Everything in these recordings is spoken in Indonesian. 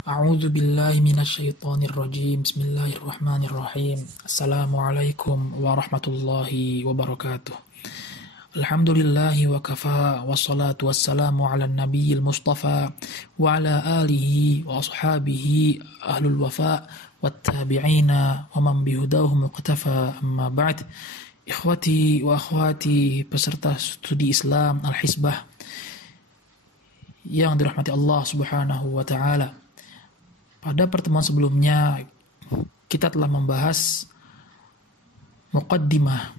A'udzu billahi minasyaitonir rajim. Bismillahirrahmanirrahim. Assalamualaikum warahmatullahi wabarakatuh. Alhamdulillahi wa kafa wassalatu wassalamu ala nabiyil mustafa wa ala alihi wa ashabihi ahlul wafa wattabi'ina wa man bihudahum muqtafa amma ba'd. Ikhwati wa akhwati peserta studi Islam Al-Hisbah yang dirahmati Allah Subhanahu wa taala. Pada pertemuan sebelumnya kita telah membahas muqaddimah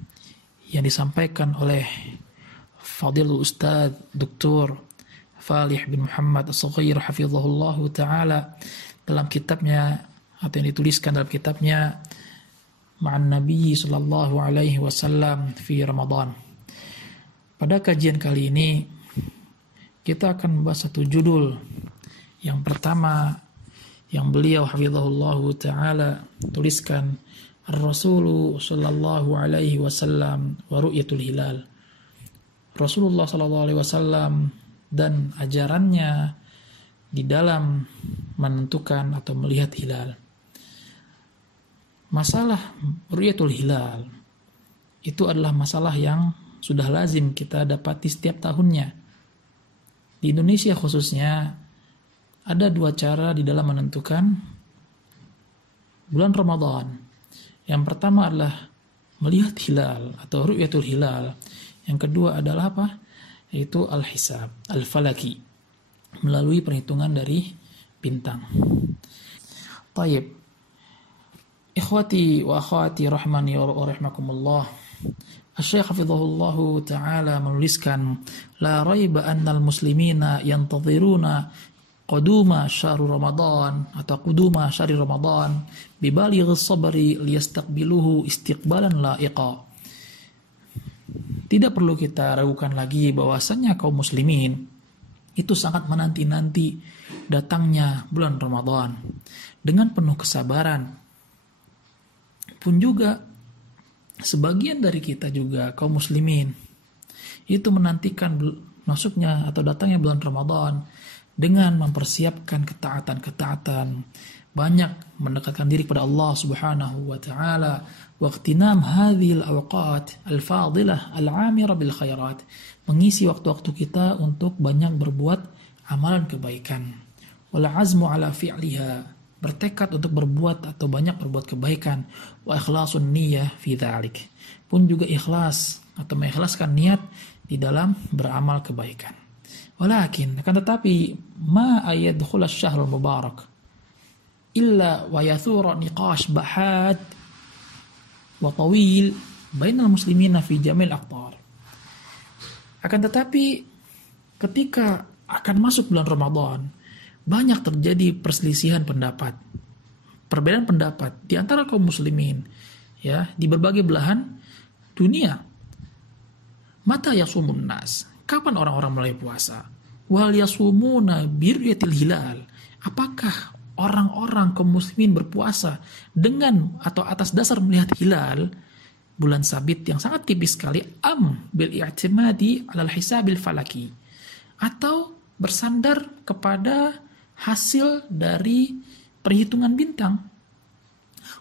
yang disampaikan oleh Fadilul Ustaz Dr. Falih bin Muhammad As-Saghair hafizahullah taala dalam kitabnya atau yang dituliskan dalam kitabnya Ma'an Nabi sallallahu alaihi wasallam fi Ramadan. Pada kajian kali ini kita akan membahas satu judul. Yang pertama yang beliau hafizahullahu taala tuliskan, Ar-Rasulu sallallahu alaihi wasallam wa ru'yatul hilal. Rasulullah sallallahu alaihi wasallam dan ajarannya di dalam menentukan atau melihat hilal. Masalah ru'yatul hilal itu adalah masalah yang sudah lazim kita dapati setiap tahunnya. Di Indonesia khususnya ada dua cara di dalam menentukan bulan Ramadan. Yang pertama adalah melihat hilal atau ru'yatul hilal. Yang kedua adalah apa? Yaitu al-hisab, al-falaki, melalui perhitungan dari bintang. Taib. Ikhwati wa akhwati rahmani wa rahmakumullah. Asy-Syaikh hafizahullahu taala menuliskan, la raiba annal muslimina yantadhiruna quduma syahru Ramadan atau quduma syahri Ramadan bibalighi sabri liyastaqbiluhu istiqbalan laiqa. Tidak perlu kita ragukan lagi bahwasanya kaum muslimin itu sangat menanti-nanti datangnya bulan Ramadan dengan penuh kesabaran. Pun juga sebagian dari kita juga kaum muslimin itu menantikan masuknya atau datangnya bulan Ramadan dengan mempersiapkan ketaatan-ketaatan, banyak mendekatkan diri kepada Allah Subhanahu wa taala, wa ightinam hadhil awqat al-fadilah al-amira bil khairat, mengisi waktu-waktu kita untuk banyak berbuat amalan kebaikan. Wal azmu ala fi'liha, bertekad untuk berbuat atau banyak berbuat kebaikan. Wa ikhlasun niyyah fi dzalik, pun juga ikhlas atau mengikhlaskan niat di dalam beramal kebaikan. Walakin akan tetapi ma ayadkhul asy-syahrul mubarak illa wa yathura niqash bahad wa tawil bainal muslimina fi jamil aqtar. Akan tetapi ketika akan masuk bulan Ramadan, banyak terjadi perselisihan pendapat, perbedaan pendapat di antara kaum muslimin, ya, di berbagai belahan dunia. Mata yasumun nas, kapan orang-orang mulai puasa? Wal yasumuna biryatil hilal, apakah orang-orang kaum muslimin berpuasa dengan atau atas dasar melihat hilal bulan sabit yang sangat tipis sekali, am bil i'timadi alal hisabil falaki, atau bersandar kepada hasil dari perhitungan bintang.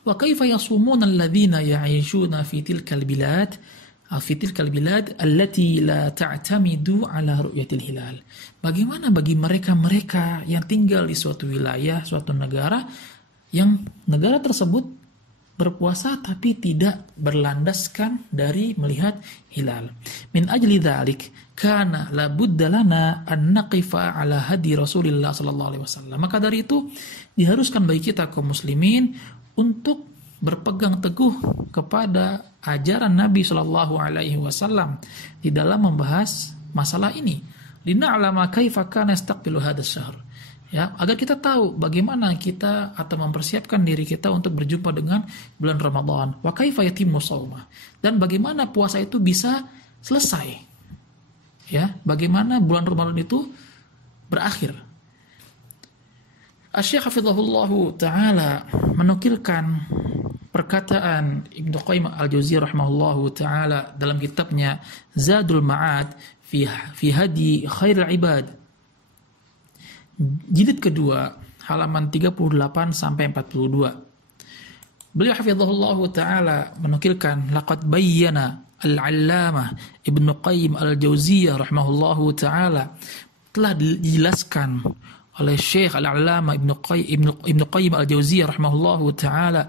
Wa kaifa yasumuna alladhina ya'ishuna fi tilkal bilad allati la ta'tamidu ala ru'yatil hilal. Bagaimana bagi mereka-mereka yang tinggal di suatu wilayah, suatu negara, yang negara tersebut berpuasa tapi tidak berlandaskan dari melihat hilal. Min ajli dzalik kana la budda lana an naqifa ala hadi Rasulillah sallallahu alaihi wasallam. Maka dari itu diharuskan bagi kita kaum muslimin untuk berpegang teguh kepada ajaran Nabi sallallahu alaihi wasallam di dalam membahas masalah ini. Lina'lama kaifa kana yastaqbilu hadzal syahr. Ya, agar kita tahu bagaimana kita atau mempersiapkan diri kita untuk berjumpa dengan bulan Ramadan. Wa kaifa yatimmu shaumah, dan bagaimana puasa itu bisa selesai. Ya, bagaimana bulan Ramadan itu berakhir. Asy-Syaikh hafizahullahu taala menukilkan perkataan Ibnu Qayyim al-Jauziyah rahimahullahu taala dalam kitabnya Zadul Ma'ad fi hadi khairil ibad, jilid kedua halaman 38 sampai 42. Beliau hafizahullahu taala menukilkan laqad bayyana al-allamah Ibnu Qayyim al-Jauziyah rahimahullahu taala, telah dijelaskan oleh Syekh al-Allamah Ibnu Qayyim al-Jauziyah rahimahullahu taala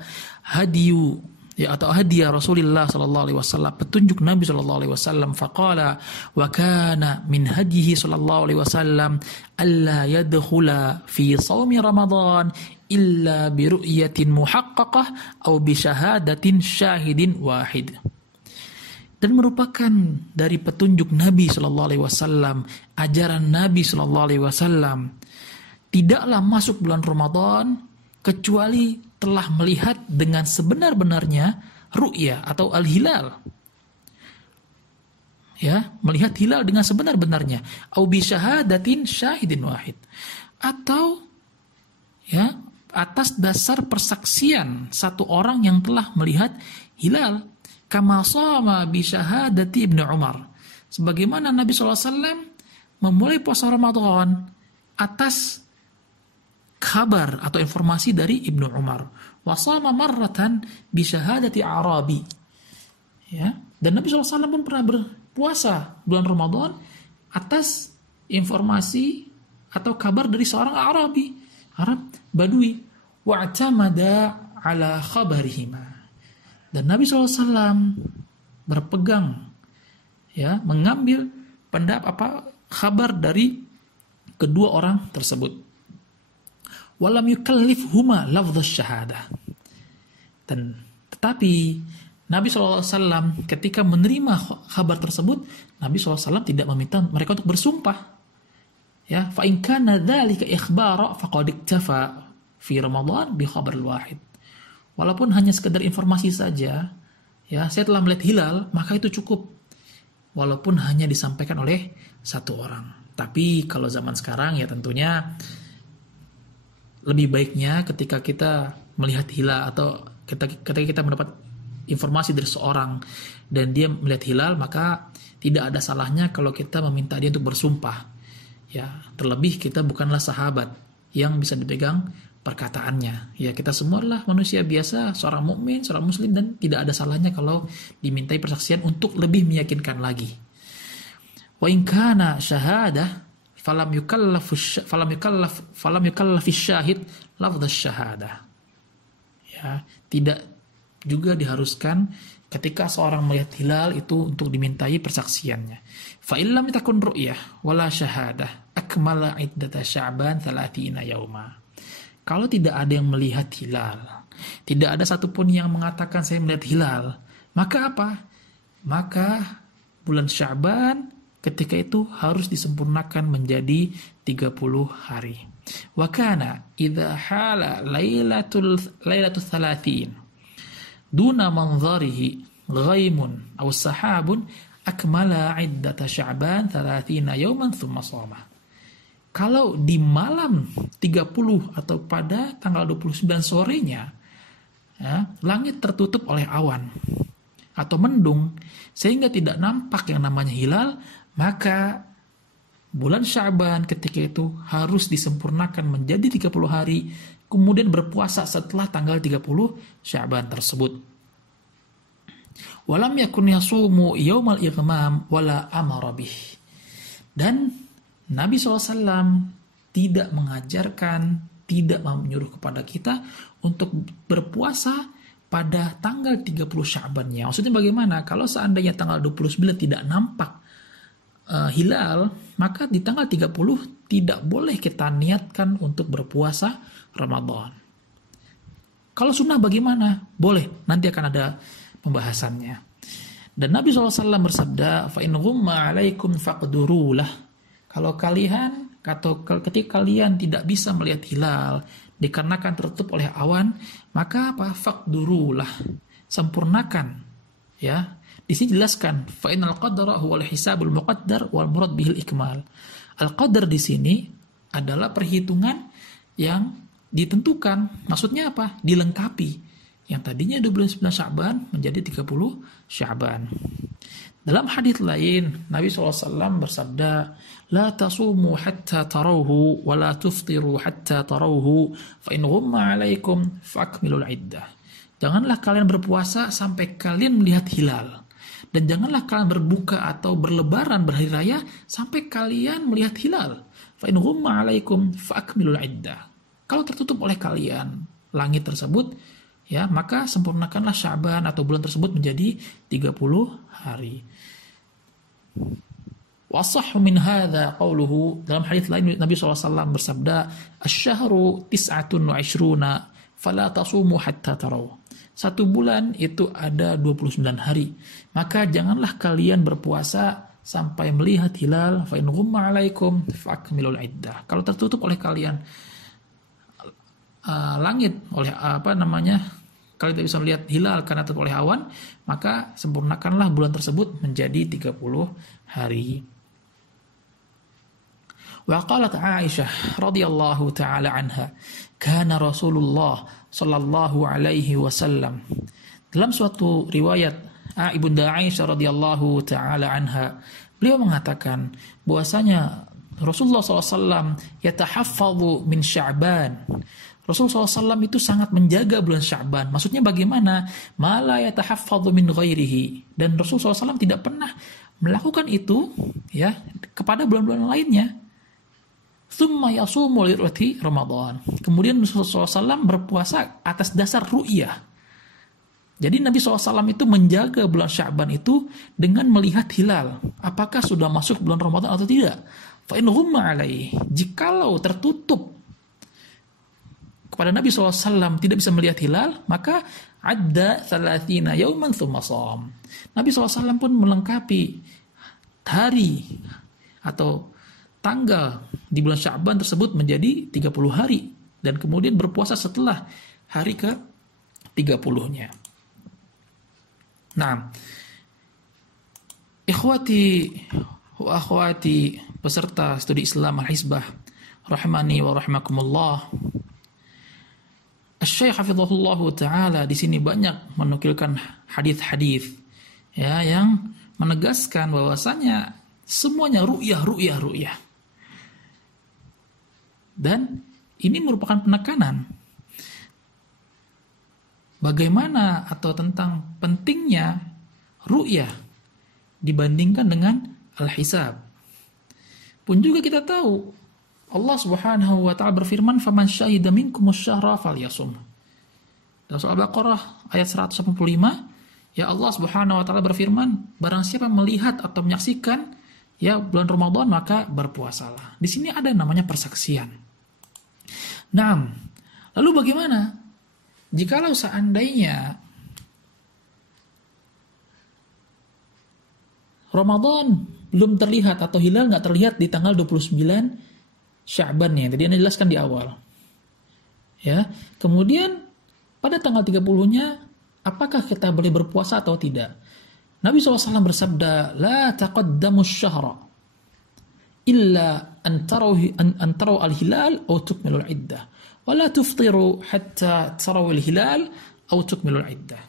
hadiya Rasulullah sallallahu alaihi wasallam, petunjuk Nabi sallallahu alaihi wasallam. Faqala wa kana min hadihi sallallahu alaihi wasallam alla yadkhula fi shaumi Ramadan illa bi ru'yatin muhaqqaqah aw bi syahadatin syahidin wahid. Dan merupakan dari petunjuk Nabi sallallahu alaihi wasallam, ajaran Nabi sallallahu alaihi wasallam, tidaklah masuk bulan Ramadan kecuali telah melihat dengan sebenar-benarnya ru'yah atau al-hilal. Ya, melihat hilal dengan sebenar-benarnya. Au bi syahadatin syahidin wahid. Atau ya, atas dasar persaksian satu orang yang telah melihat hilal. Kama shama bi syahadati Ibnu Umar. Sebagaimana Nabi SAW memulai puasa Ramadan atas kabar atau informasi dari Ibnu Umar. Wasama marratan bi syahadati Arabi. Ya, dan Nabi SAW pun pernah berpuasa bulan Ramadan atas informasi atau kabar dari seorang Arab Badui. Wa'tamada ala khabarihima. Dan Nabi SAW berpegang, ya, mengambil kabar dari kedua orang tersebut. Walam yukallifhuma lafdhus syahadah. Dan tetapi Nabi SAW ketika menerima kabar tersebut, Nabi SAW tidak meminta mereka untuk bersumpah. Ya, fa in kana dzalika ikhbara faqad iktafa fi Ramadan bi khabar wahid. Walaupun hanya sekedar informasi saja, ya, saya telah melihat hilal, maka itu cukup. Walaupun hanya disampaikan oleh satu orang. Tapi kalau zaman sekarang ya tentunya lebih baiknya ketika kita melihat hilal atau ketika kita mendapat informasi dari seorang dan dia melihat hilal, maka tidak ada salahnya kalau kita meminta dia untuk bersumpah. Ya, terlebih kita bukanlah sahabat yang bisa dipegang perkataannya. Ya, kita semua adalah manusia biasa, seorang mukmin, seorang muslim, dan tidak ada salahnya kalau dimintai persaksian untuk lebih meyakinkan lagi. Wa in kana syahadah falam yukallaf syahid lafdz syahadah. Ya, tidak juga diharuskan ketika seorang melihat hilal itu untuk dimintai persaksiannya. Fa illam takun ru'yah wala syahadah akmala iddata Sya'ban 30 yauma. Kalau tidak ada yang melihat hilal, tidak ada satupun yang mengatakan saya melihat hilal, maka apa? Maka bulan Sya'ban ketika itu harus disempurnakan menjadi 30 hari. Wa kana idza hala lailatul 30 duna manzarihi ghaimun aw sahabun akmala iddata Sya'ban 30 yawman thumma shama. Kalau di malam 30 atau pada tanggal 29 sorenya, ya, langit tertutup oleh awan atau mendung sehingga tidak nampak yang namanya hilal, maka bulan Sya'ban ketika itu harus disempurnakan menjadi 30 hari, kemudian berpuasa setelah tanggal 30 Sya'ban tersebut. Walam yakun yasumu yaumal ighmam wala amara bih. Dan Nabi SAW tidak mengajarkan, tidak menyuruh kepada kita untuk berpuasa pada tanggal 30 Sya'bannya. Maksudnya bagaimana? Kalau seandainya tanggal 29 tidak nampak hilal, maka di tanggal 30 tidak boleh kita niatkan untuk berpuasa Ramadan. Kalau sunnah bagaimana? Boleh, nanti akan ada pembahasannya. Dan Nabi SAW bersabda, فَإِنْ غُمَّ عَلَيْكُمْ فَقْدُرُوا لَهُ. Kalau kalian, atau ketika kalian tidak bisa melihat hilal, dikarenakan tertutup oleh awan, maka apa? فَقْدُرُوا لَهُ. Sempurnakan. Ya, di sini jelaskan, فَإِنَّ الْقَدْرَ هُوَ الْحِسَابُ الْمُقَدَّرُ وَالْمُرَدْ بِهِ الْإِكْمَالُ. Al-Qadar di sini adalah perhitungan yang ditentukan. Maksudnya apa? Dilengkapi. Yang tadinya 29 Sya'ban menjadi 30 Sya'ban. Dalam hadis lain, Nabi SAW bersabda, "La tasumu hatta tarawhu, wa la tuftiru hatta tarawhu, fa in ghumma alaikum fakmilul iddah." Janganlah kalian berpuasa sampai kalian melihat hilal. Dan janganlah kalian berbuka atau berlebaran berhari raya sampai kalian melihat hilal. Fa in ghumma alaikum fakmilul iddah. Kalau tertutup oleh kalian langit tersebut, ya, maka sempurnakanlah Sya'ban atau bulan tersebut menjadi 30 hari. Wasahhu min hadza qauluhu, dalam hadis lain Nabi SAW bersabda, "Asy-syahru 29 fala tasumu hatta taraw." Satu bulan itu ada 29 hari. Maka janganlah kalian berpuasa sampai melihat hilal. Fa in ghumma 'alaikum fakmilul iddah. Kalau tertutup oleh kalian langit oleh kalian tidak bisa melihat hilal karena tertutup oleh awan, maka sempurnakanlah bulan tersebut menjadi 30 hari. Wa qalat Aisyah radhiyallahu taala anha, kana Rasulullah sallallahu alaihi wasallam. Dalam suatu riwayat Ibunda Aisyah radhiyallahu taala anha, beliau mengatakan bahwasanya Rasulullah SAW yatahaffadhu min Sya'ban. Rasulullah SAW itu sangat menjaga bulan Sya'ban. Maksudnya bagaimana? Mala yatahaffadhu min ghairihi. Dan Rasulullah SAW tidak pernah melakukan itu, ya, kepada bulan-bulan lainnya. Tsumma yasumu li ru'yati Ramadan. Kemudian Rasulullah SAW berpuasa atas dasar ru'yah. Jadi Nabi SAW itu menjaga bulan Sya'ban itu dengan melihat hilal. Apakah sudah masuk bulan Ramadan atau tidak? Fa in ghumma alaihi. Jikalau tertutup kepada Nabi SAW tidak bisa melihat hilal, maka adda 30 yauman tsumma sham. Nabi SAW pun melengkapi hari atau tanggal di bulan Sya'ban tersebut menjadi 30 hari dan kemudian berpuasa setelah hari ke 30-nya. Nah, ikhwati wa akhwati peserta studi Islam Al-Hizbah rahimani wa rahimakumullah. Asy-Syaikh hafizahullahu taala di sini banyak menukilkan hadis-hadis, ya, yang menegaskan bahwasanya semuanya ru'yah. Dan ini merupakan penekanan bagaimana atau tentang pentingnya ru'yah dibandingkan dengan al-hisab. Pun juga kita tahu Allah Subhanahu wa taala berfirman, "Faman syahida minkumus syahra falyasum." Dalam surah Al-Baqarah ayat 185, ya, Allah Subhanahu wa taala berfirman, barang siapa melihat atau menyaksikan, ya, bulan Ramadan maka berpuasalah. Di sini ada namanya persaksian. Nah, lalu bagaimana jikalau seandainya Ramadan belum terlihat atau hilal nggak terlihat di tanggal 29 Sya'ban yang tadi Anda jelaskan di awal. Ya, kemudian pada tanggal 30-nya apakah kita boleh berpuasa atau tidak? Nabi SAW bersabda, "La taqaddamu syahra illa an taraw al-hilal aw tukmilu al-iddah, wa la tuftiru hatta taraw al-hilal aw tukmilu al-iddah."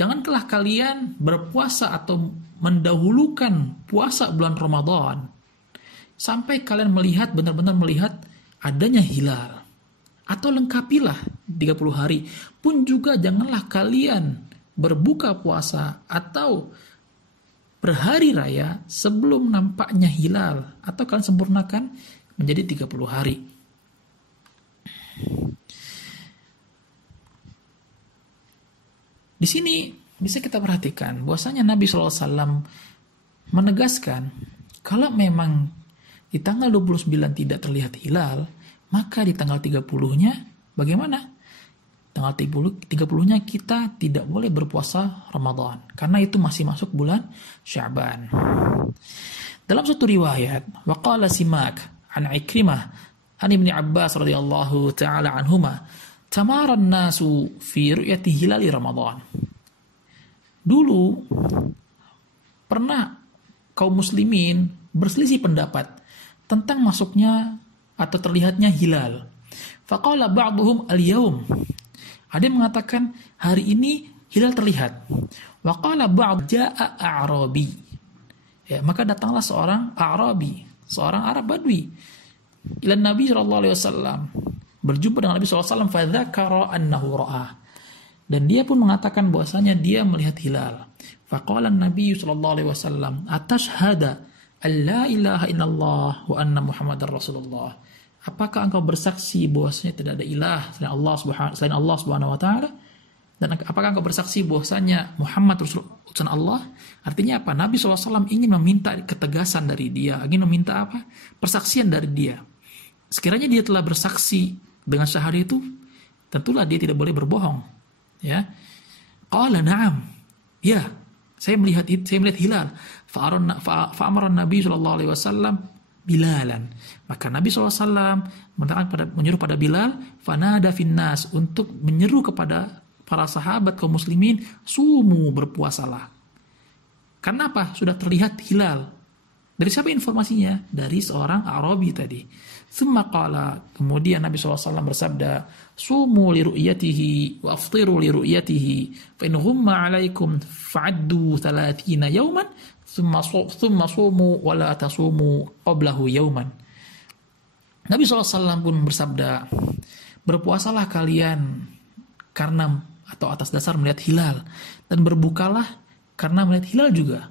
Janganlah kalian berpuasa atau mendahulukan puasa bulan Ramadan sampai kalian melihat, benar-benar melihat adanya hilal. Atau lengkapilah 30 hari. Pun juga janganlah kalian berbuka puasa atau berhari raya sebelum nampaknya hilal. Atau kalian sempurnakan menjadi 30 hari. Di sini bisa kita perhatikan bahwasanya Nabi SAW menegaskan kalau memang di tanggal 29 tidak terlihat hilal, maka di tanggal 30-nya bagaimana? Tanggal 30-nya kita tidak boleh berpuasa Ramadan, karena itu masih masuk bulan Sya'ban. Dalam suatu riwayat, waqala Simak an Ikrimah an Ibni Abbas radhiyallahu taala anhuma, tamara an-nasu fi ru'yati hilali Ramadan. Dulu pernah kaum muslimin berselisih pendapat tentang masuknya atau terlihatnya hilal. Faqala ba'duhum al-yawm. Ada yang mengatakan hari ini hilal terlihat. Wa qala ba'd ja'a a'rabi. Ya, maka datanglah seorang Arabi, seorang Arab Badui, ila Nabi sallallahu alaihi wasallam, berjumpa dengan Nabi sallallahu alaihi wasallam, fa dzakara annahu ra'a. Dan dia pun mengatakan bahwasanya dia melihat hilal. Faqala Nabi sallallahu alaihi wasallam, "Atashhada an la ilaha illallah wa anna Muhammadar Rasulullah?" Apakah engkau bersaksi bahwasanya tidak ada ilah selain Allah Subhanahu wa taala? Dan apakah engkau bersaksi bahwasanya Muhammad utusan Allah? Artinya apa? Nabi SAW ingin meminta ketegasan dari dia, ingin meminta apa? Persaksian dari dia. Sekiranya dia telah bersaksi dengan syahadat itu, tentulah dia tidak boleh berbohong. Ya, qala na'am. Ya, saya melihat hilal. Fa'amara Nabi SAW Bilalan. Maka Nabi SAW menyuruh pada Bilal, fanada finnas, untuk menyeru kepada para sahabat kaum muslimin, sumu, berpuasalah. Karena apa? Sudah terlihat hilal. Dari siapa informasinya? Dari seorang Arabi tadi. Tsumma qala, kemudian Nabi SAW bersabda, sumu li ru'yatihi wa aftiru li ru'yatihi, fa in ghumma 'alaikum fa'addu 30 yawman thumma sumu wa la tasumu qablahu yawman. Nabi SAW pun bersabda, berpuasalah kalian karena atau atas dasar melihat hilal, dan berbukalah karena melihat hilal juga.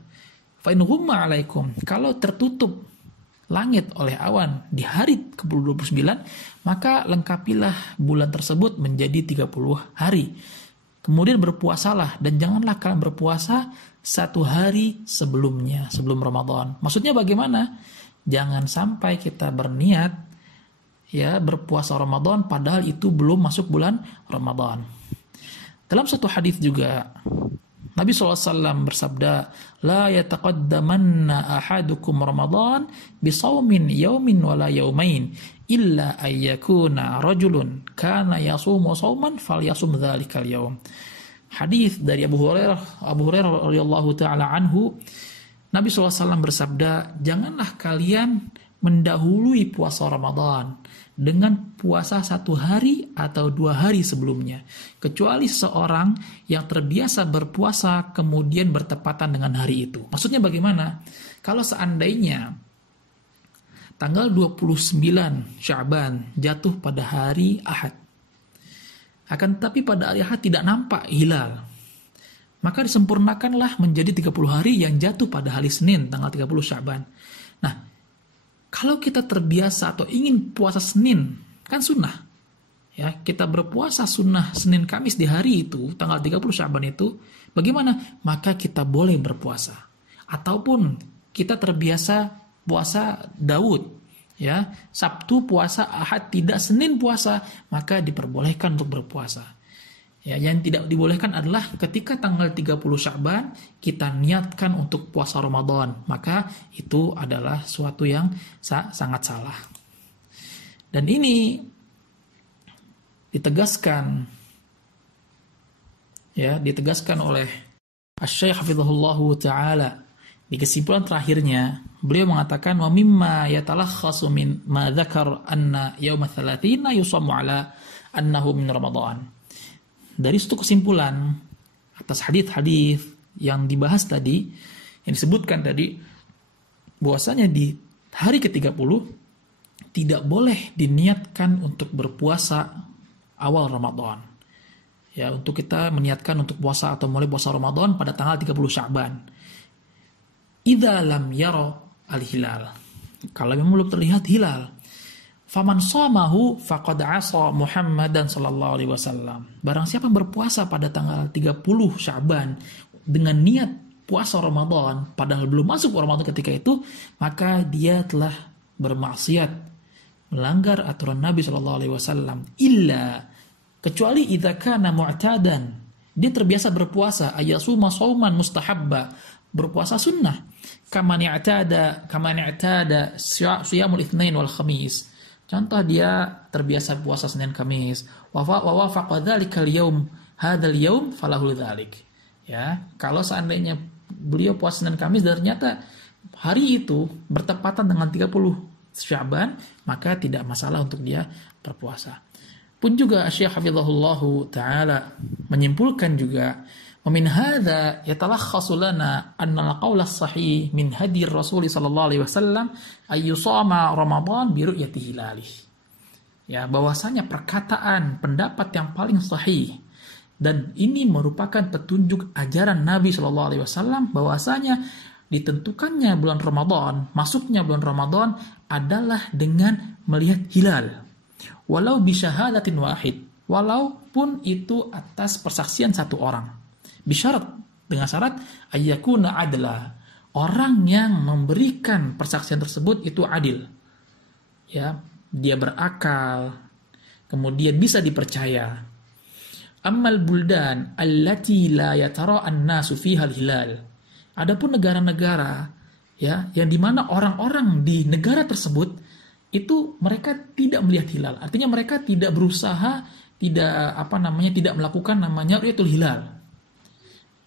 Fa in ghumma 'alaikum, kalau tertutup langit oleh awan di hari ke-29, maka lengkapilah bulan tersebut menjadi 30 hari. Kemudian berpuasalah, dan janganlah kalian berpuasa 1 hari sebelumnya, sebelum Ramadan. Maksudnya bagaimana? Jangan sampai kita berniat ya berpuasa Ramadan padahal itu belum masuk bulan Ramadan. Dalam satu hadis juga Nabi SAW bersabda, la yataqaddamanna ahadukum Ramadan bisawmin yawmin wala yawmain illa ayyakuna rajulun kana yasumu sawman falyasum dhalikal yawm. Hadis dari Abu Hurairah radhiyallahu taala anhu, Nabi SAW bersabda, janganlah kalian mendahului puasa Ramadan dengan puasa 1 hari atau 2 hari sebelumnya, kecuali seseorang yang terbiasa berpuasa kemudian bertepatan dengan hari itu. Maksudnya bagaimana? Kalau seandainya tanggal 29 Sya'ban jatuh pada hari Ahad, akan tetapi pada hari Ahad tidak nampak hilal, maka disempurnakanlah menjadi 30 hari yang jatuh pada hari Senin tanggal 30 Sya'ban. Nah, kalau kita terbiasa atau ingin puasa Senin, kan sunnah. Ya, kita berpuasa sunnah Senin Kamis di hari itu, tanggal 30 Sya'ban itu, bagaimana? Maka kita boleh berpuasa. Ataupun kita terbiasa puasa Daud, ya, Sabtu puasa, Ahad tidak, Senin puasa, maka diperbolehkan untuk berpuasa. Ya, yang tidak dibolehkan adalah ketika tanggal 30 Sya'ban kita niatkan untuk puasa Ramadan, maka itu adalah suatu yang sangat salah. Dan ini ditegaskan oleh Asy-Syaikh Hafizahullahu taala di kesimpulan terakhirnya. Beliau mengatakan, wa mimma yatalakhasu min ma dzakar anna yauma 30 yusammu ala annahu min Ramadan. Dari suatu kesimpulan atas hadis-hadis yang dibahas tadi, yang disebutkan tadi, bahwasanya di hari ke-30 tidak boleh diniatkan untuk berpuasa awal Ramadan. Ya, untuk kita meniatkan untuk puasa atau mulai puasa Ramadan pada tanggal 30 Sya'ban. Idza lam yara al-hilal. Kalau memang belum terlihat hilal. Faman shamahu faqad asa Muhammadan sallallahu alaihi wasallam. Barang siapa berpuasa pada tanggal 30 Sya'ban dengan niat puasa Ramadan padahal belum masuk Ramadan ketika itu, maka dia telah bermaksiat, melanggar aturan Nabi sallallahu alaihi wasallam. Illa, kecuali idza kana mu'tadan, dia terbiasa berpuasa, ayasuma shauman mustahabba, berpuasa sunnah, kama i'tada siyamul itsnain wal khamis. Contoh, dia terbiasa puasa Senin Kamis, wa wafaqa dzalikal yaum hadzal yaum falahu dzalik. Ya, kalau seandainya beliau puasa Senin Kamis dan ternyata hari itu bertepatan dengan 30 Sya'ban, maka tidak masalah untuk dia berpuasa. Pun juga Syekh Hafizahullahu taala menyimpulkan juga, "Min hadza yatalakhasu lana anna al-qaul as-sahih min hadi Rasul sallallahu alaihi wasallam ay yusama Ramadan bi ru'yati hilalih." Ya, bahwasanya perkataan pendapat yang paling sahih dan ini merupakan petunjuk ajaran Nabi sallallahu alaihi wasallam bahwasanya ditentukannya bulan Ramadan, masuknya bulan Ramadan adalah dengan melihat hilal. Walau bisyahadatin wahid, walaupun itu atas persaksian satu orang. Bisyarat, dengan syarat ayyakuna adla, orang yang memberikan persaksian tersebut itu adil, ya, dia berakal, kemudian bisa dipercaya. Ammal buldan allati la yatara an-nasu fiha al-hilal, adapun negara-negara, ya, yang dimana orang-orang di negara tersebut itu mereka tidak melihat hilal, artinya mereka tidak berusaha, tidak melakukan namanya ru'yatul hilal.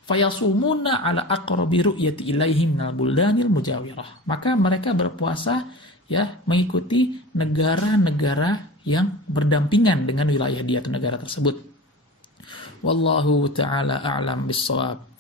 Fayasumuna ala aqrabi ru'yati ilaihim minal buldanil mujawirah. Maka mereka berpuasa, ya, mengikuti negara-negara yang berdampingan dengan wilayah dia atau negara tersebut. Wallahu ta'ala a'lam bis-shawab.